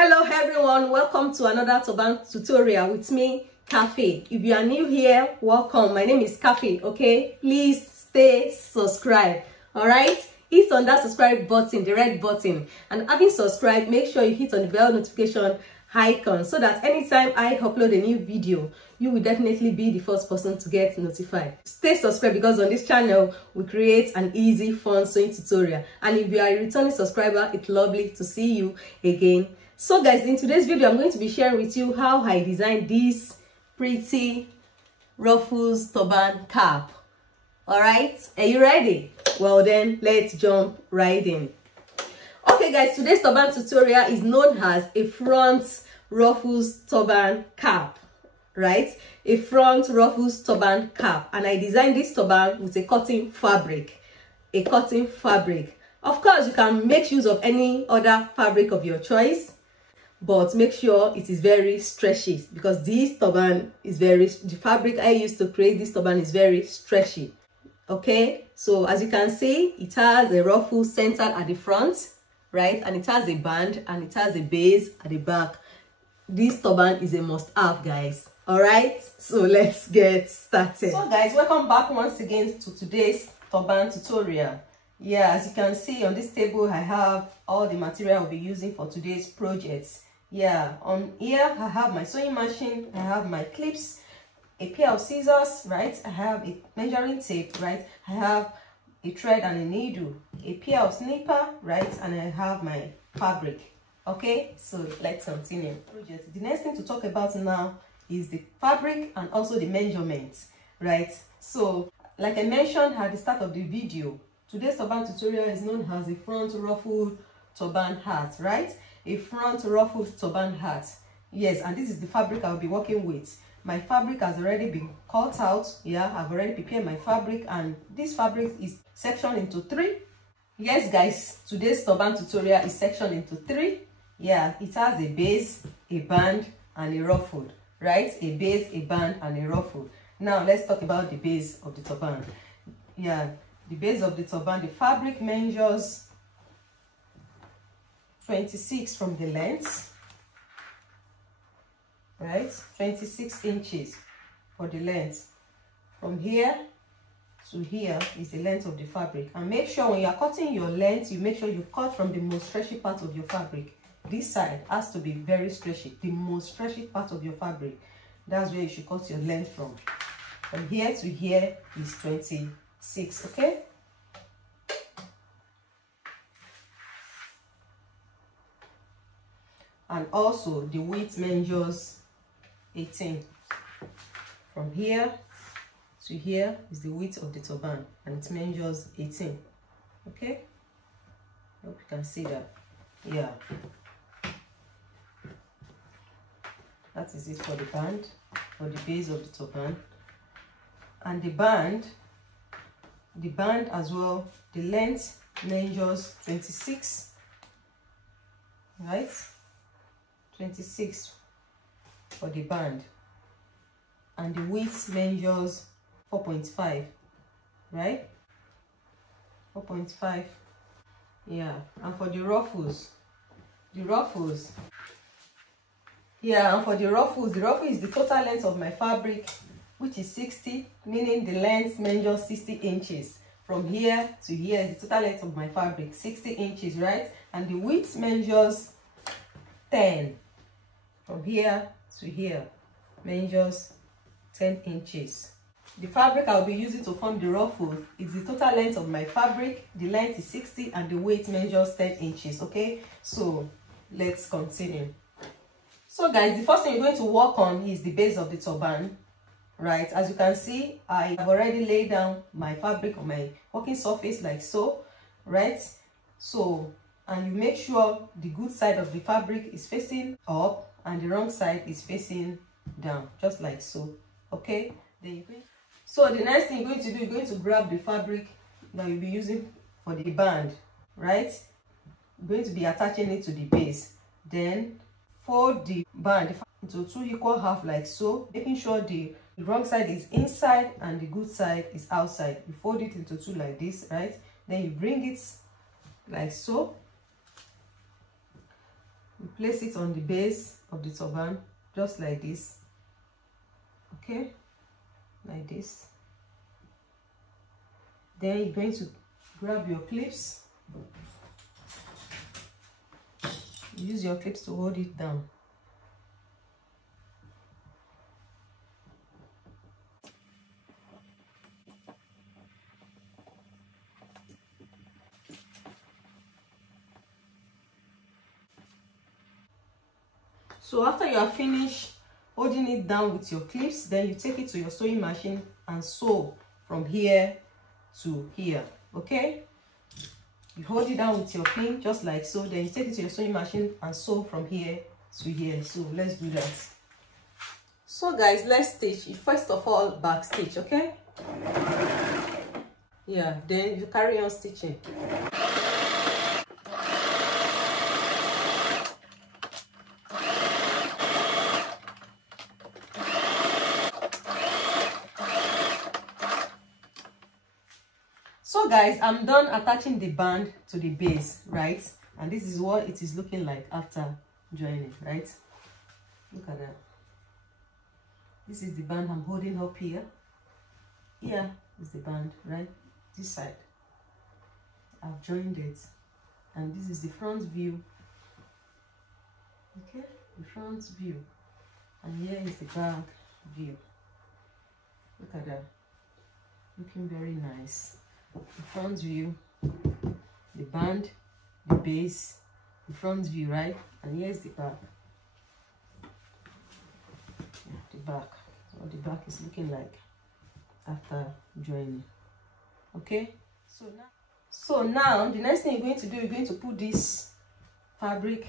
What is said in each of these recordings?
Hello everyone, welcome to another turban tutorial with me, Cafe. If you are new here, welcome. My name is Cafe. Okay, please stay subscribed. All right, hit on that subscribe button, the red button, and having subscribed, make sure you hit on the bell notification icon so that anytime I upload a new video, you will definitely be the first person to get notified. Stay subscribed because on this channel we create an easy, fun sewing tutorial, and if you are a returning subscriber, it's lovely to see you again. So guys, in today's video I'm going to be sharing with you how I designed this pretty Ruffles turban cap. All right, are you ready? Well then, let's jump right in. Okay guys, today's turban tutorial is known as a front Ruffles turban cap, right? A front Ruffles turban cap, and I designed this turban with a cotton fabric. A cotton fabric. Of course, you can make use of any other fabric of your choice, but make sure it is very stretchy because this turban is the fabric I used to create this turban is very stretchy. Okay, so as you can see, it has a ruffle centered at the front, right, and it has a band and it has a base at the back. This turban is a must-have, guys. All right, so let's get started. So guys, welcome back once again to today's turban tutorial. Yeah, as you can see on this table, I have all the material I'll be using for today's projects. Yeah, on here I have my sewing machine, I have my clips, a pair of scissors, right, I have a measuring tape, right, I have a thread and a needle, a pair of snipper, right, and I have my fabric. Okay, so let's continue. The next thing to talk about now is the fabric and also the measurements, right? So like I mentioned at the start of the video, today's turban tutorial is known as a front ruffled turban hat, right? A front ruffled turban hat. Yes, and this is the fabric I'll be working with. My fabric has already been cut out. Yeah, I've already prepared my fabric, and this fabric is sectioned into 3. Yes guys, today's turban tutorial is sectioned into 3. Yeah, it has a base, a band, and a ruffle, right? A base, a band, and a ruffle. Now let's talk about the base of the turban. Yeah, the base of the turban, the fabric measures 26 from the length, right? 26 inches for the length. From here to here is the length of the fabric. And make sure when you are cutting your length, you make sure you cut from the most stretchy part of your fabric. This side has to be very stretchy, the most stretchy part of your fabric. That's where you should cut your length from. From here to here is 26, okay? And also the width measures 18. From here to here is the width of the turban, and it measures 18. Okay, hope you can see that. Yeah, that is it for the band, for the base of the turban. And the band as well, the length measures 26, right? 26 for the band, and the width measures 4.5, right? 4.5. Yeah, and for the ruffles, yeah, and for the ruffle is the total length of my fabric, which is 60, meaning the length measures 60 inches. From here to here is the total length of my fabric, 60 inches, right? And the width measures 10. From here to here measures 10 inches. The fabric I'll be using to form the ruffle is the total length of my fabric. The length is 60 and the weight measures 10 inches. Okay, so let's continue. So guys, the first thing you're going to work on is the base of the turban, right? As you can see, I have already laid down my fabric on my working surface like so, right? So, and you make sure the good side of the fabric is facing up and the wrong side is facing down, just like so. Okay, then you go. So the next thing you're going to do, you're going to grab the fabric that you'll be using for the band, right? You're going to be attaching it to the base. Then fold the band into 2 equal halves like so, making sure the wrong side is inside and the good side is outside. You fold it into 2 like this, right? Then you bring it like so. place it on the base of the turban, just like this. Okay, like this. Then you're going to grab your clips. Use your clips to hold it down. So after you are finished holding it down with your clips, then you take it to your sewing machine and sew from here to here. Okay, you hold it down with your pin just like so, then you take it to your sewing machine and sew from here to here. So let's do that. So guys, let's stitch. First of all, back stitch. Okay, yeah, then you carry on stitching. So guys, I'm done attaching the band to the base, right? And this is what it is looking like after joining, right? Look at that. This is the band I'm holding up here. Here is the band, right? This side. I've joined it. And this is the front view. Okay, the front view. And here is the back view. Look at that. Looking very nice. The front view, the band, the base, the front view, right? And here's the back. Yeah, the back. So the back is looking like after joining. Okay, so now the next thing you're going to do, you're going to put this fabric,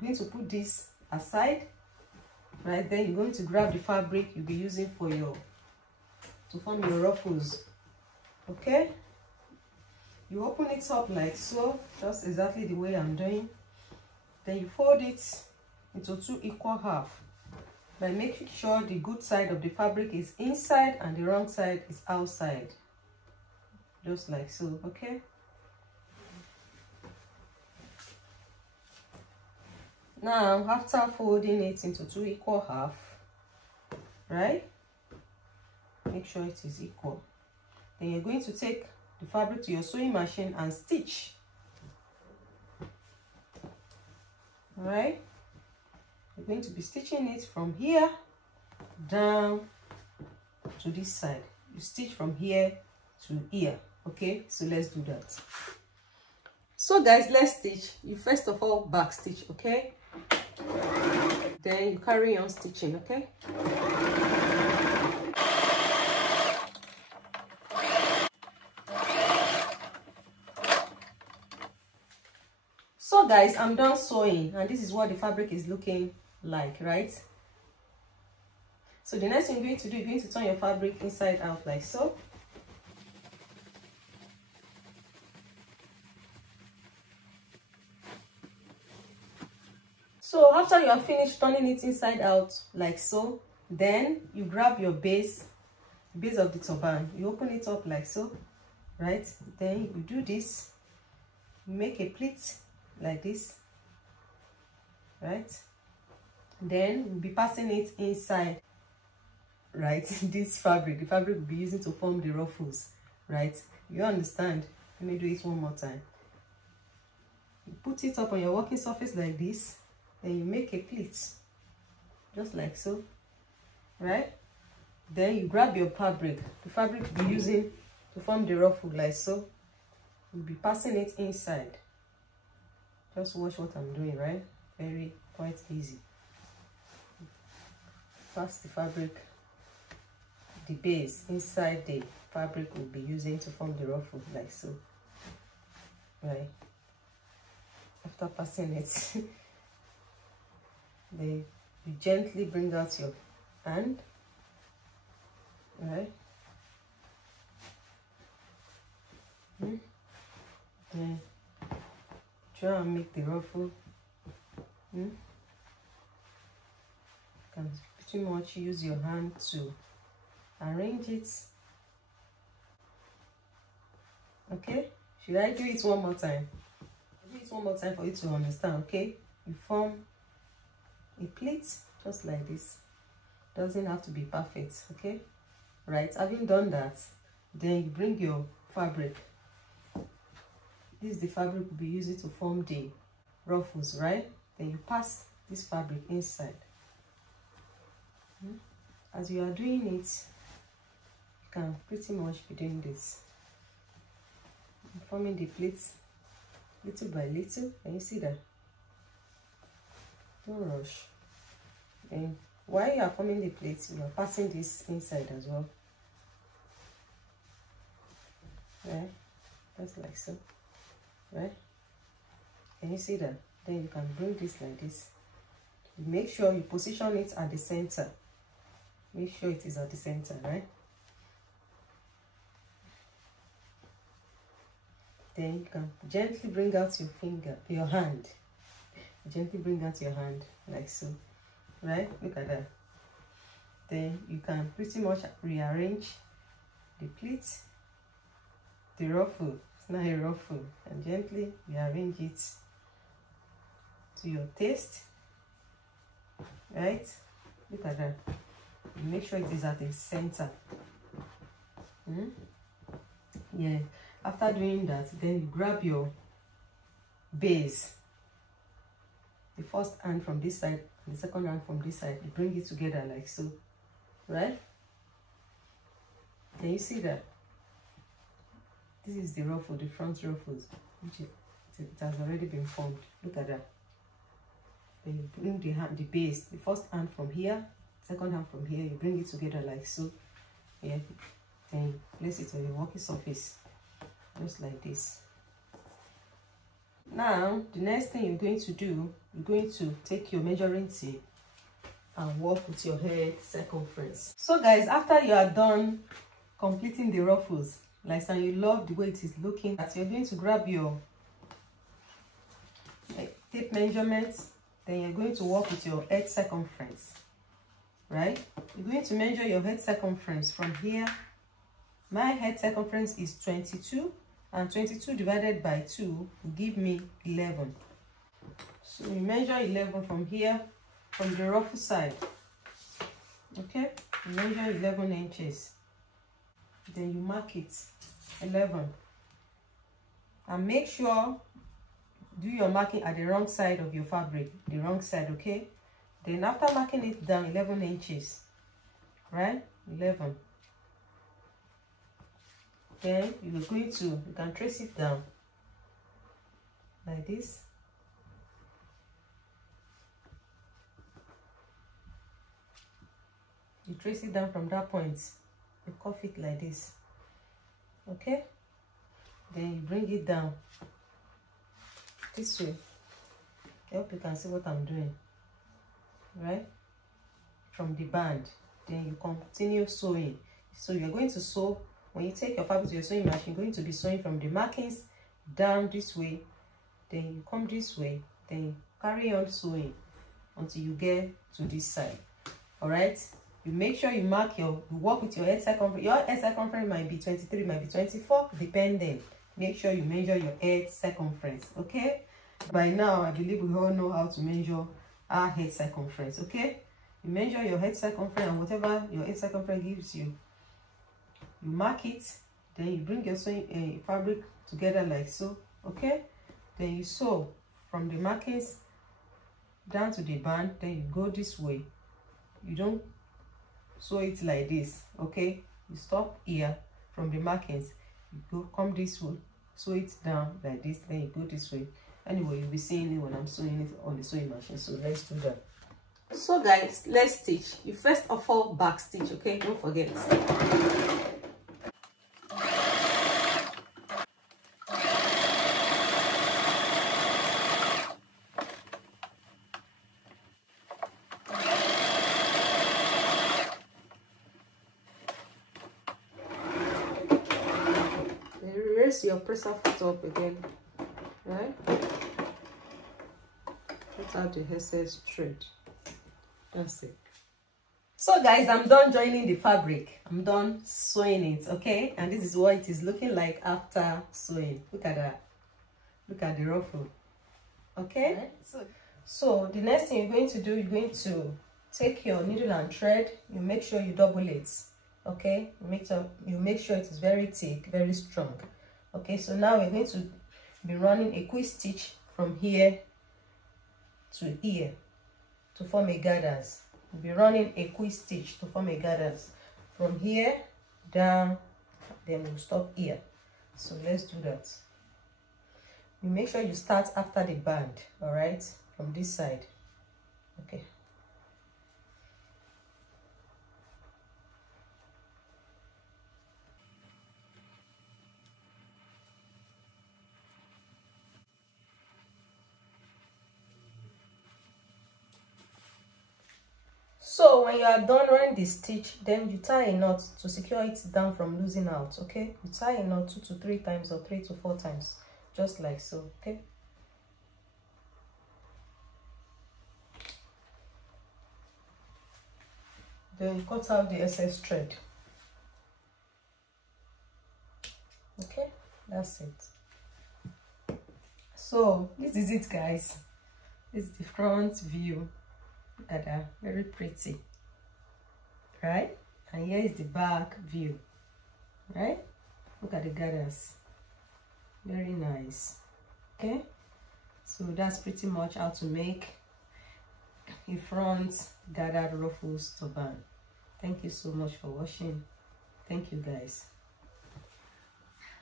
you're going to put this aside, right? Then you're going to grab the fabric you'll be using for to form your ruffles. Okay, you open it up like so, just exactly the way I'm doing. Then you fold it into 2 equal halves by making sure the good side of the fabric is inside and the wrong side is outside, just like so. Okay, now after folding it into 2 equal halves, right, make sure it is equal. Then you're going to take the fabric to your sewing machine and stitch. All right, you're going to be stitching it from here down to this side. You stitch from here to here. Okay, so let's do that. So guys, let's stitch. You first of all back stitch. Okay, then you carry on stitching. Okay, so guys, I'm done sewing and this is what the fabric is looking like, right? So the next thing you're going to do, you're going to turn your fabric inside out like so. So after you are finished turning it inside out like so, then you grab your base of the turban, you open it up like so, right? Then you do this, you make a pleat like this, right? Then we'll be passing it inside, right? This fabric, the fabric we'll be using to form the ruffles, right? You understand? Let me do it one more time. You put it up on your working surface like this, then you make a pleat just like so, right? Then you grab your fabric, the fabric we'll be using to form the ruffle like so. We'll be passing it inside. Just watch what I'm doing, right? Very quite easy. Pass the fabric, the base inside the fabric we'll be using to form the ruffle like so, right? After passing it, then you gently bring out your hand, right? Then try and make the ruffle. You can pretty much use your hand to arrange it. Okay, should I do it one more time? I'll do it one more time for you to understand. Okay, you form a pleat just like this. Doesn't have to be perfect, okay? Right, having done that, then you bring your fabric. This is the fabric we'll be using to form the ruffles, right? Then you pass this fabric inside. As you are doing it, you can pretty much be doing this, forming the pleats little by little. Can you see that? Don't rush. And while you are forming the pleats, you are passing this inside as well. Right, just like so. Right, can you see that? Then you can bring this like this. Make sure you position it at the center. Make sure it is at the center, right? Then you can gently bring out your finger, your hand. Gently bring out your hand like so, right? Look at that. Then you can pretty much rearrange the pleat, the ruffle. It's not a ruffle, and gently rearrange it to your taste, right? Look at that. Make sure it is at the center. Yeah, after doing that, then you grab your base, the first hand from this side, the second hand from this side. You bring it together like so, right? Can you see that? This is the ruffle, the front ruffles, which it has already been formed. Look at that. Then you bring the base, the first hand from here, second hand from here. You bring it together like so. Yeah. Then you place it on your working surface, just like this. Now, the next thing you're going to do, you're going to take your measuring tape and work with your head circumference. So guys, after you are done completing the ruffles, like so, you love the way it is looking, that you're going to grab your tape measurements. Then you're going to work with your head circumference, right? You're going to measure your head circumference from here. My head circumference is 22, and 22 divided by 2 will give me 11. So we measure 11 from here, from the ruffle side. Okay, you measure 11 inches. Then you mark it 11, and make sure do your marking at the wrong side of your fabric, the wrong side, okay? Then after marking it down 11 inches, right? 11. Then you are going to, you can trace it down like this. You trace it down from that point. You cuff it like this, okay? Then you bring it down this way. I hope you can see what I'm doing, right? From the band. Then you continue sewing. So you're going to sew. When you take your fabric to your sewing machine, you're going to be sewing from the markings down this way. Then you come this way. Then you carry on sewing until you get to this side. All right? You make sure you mark you work with your head circumference. Your head circumference might be 23, might be 24, depending. Make sure you measure your head circumference, okay? By now, I believe we all know how to measure our head circumference, okay? You measure your head circumference, and whatever your head circumference gives you, you mark it. Then you bring your sewing fabric together like so, okay? Then you sew from the markings down to the band. Then you go this way. You don't sew it like this, okay? You stop here from the markings. You go come this way, sew it down like this. Then you go this way. Anyway, you'll be seeing it when I'm sewing it on the sewing machine. So let's do that. So guys, let's stitch. You first of all back stitch, okay? Don't forget. Raise your presser foot up again, right? Cut out the excess thread. That's it. So guys, I'm done joining the fabric. I'm done sewing it, okay? And this is what it is looking like after sewing. Look at that. Look at the ruffle. Okay? Right. So So the next thing you're going to do, you're going to take your needle and thread. You make sure you double it. Okay, you make sure it is very thick, very strong. Okay, so now we're going to be running a quick stitch from here to here to form a gathers. We'll be running a quick stitch to form a gathers from here down, then we'll stop here. So let's do that. You make sure you start after the band, all right, from this side. Okay. So when you are done running the stitch, then you tie a knot to secure it down from losing out. Okay, you tie a knot 2 to 3 times or 3 to 4 times, just like so. Okay, then you cut out the excess thread. Okay, that's it. So this is it, guys. This is the front view. Look at that, very pretty, right? And here is the back view, right? Look at the gathers, very nice. Okay, so that's pretty much how to make a front gathered ruffles turban. Thank you so much for watching. Thank you, guys.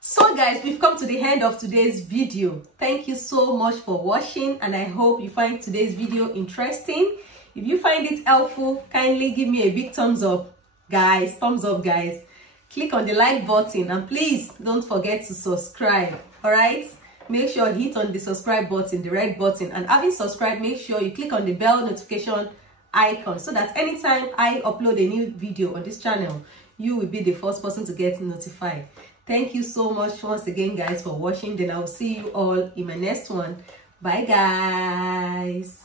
So guys, we've come to the end of today's video. Thank you so much for watching, and I hope you find today's video interesting. If you find it helpful, kindly give me a big thumbs up, guys. Thumbs up, guys. Click on the like button, and please don't forget to subscribe. All right, make sure you hit on the subscribe button, the red button, and having subscribed, make sure you click on the bell notification icon so that anytime I upload a new video on this channel, you will be the first person to get notified. Thank you so much once again, guys, for watching. Then I'll see you all in my next one. Bye, guys.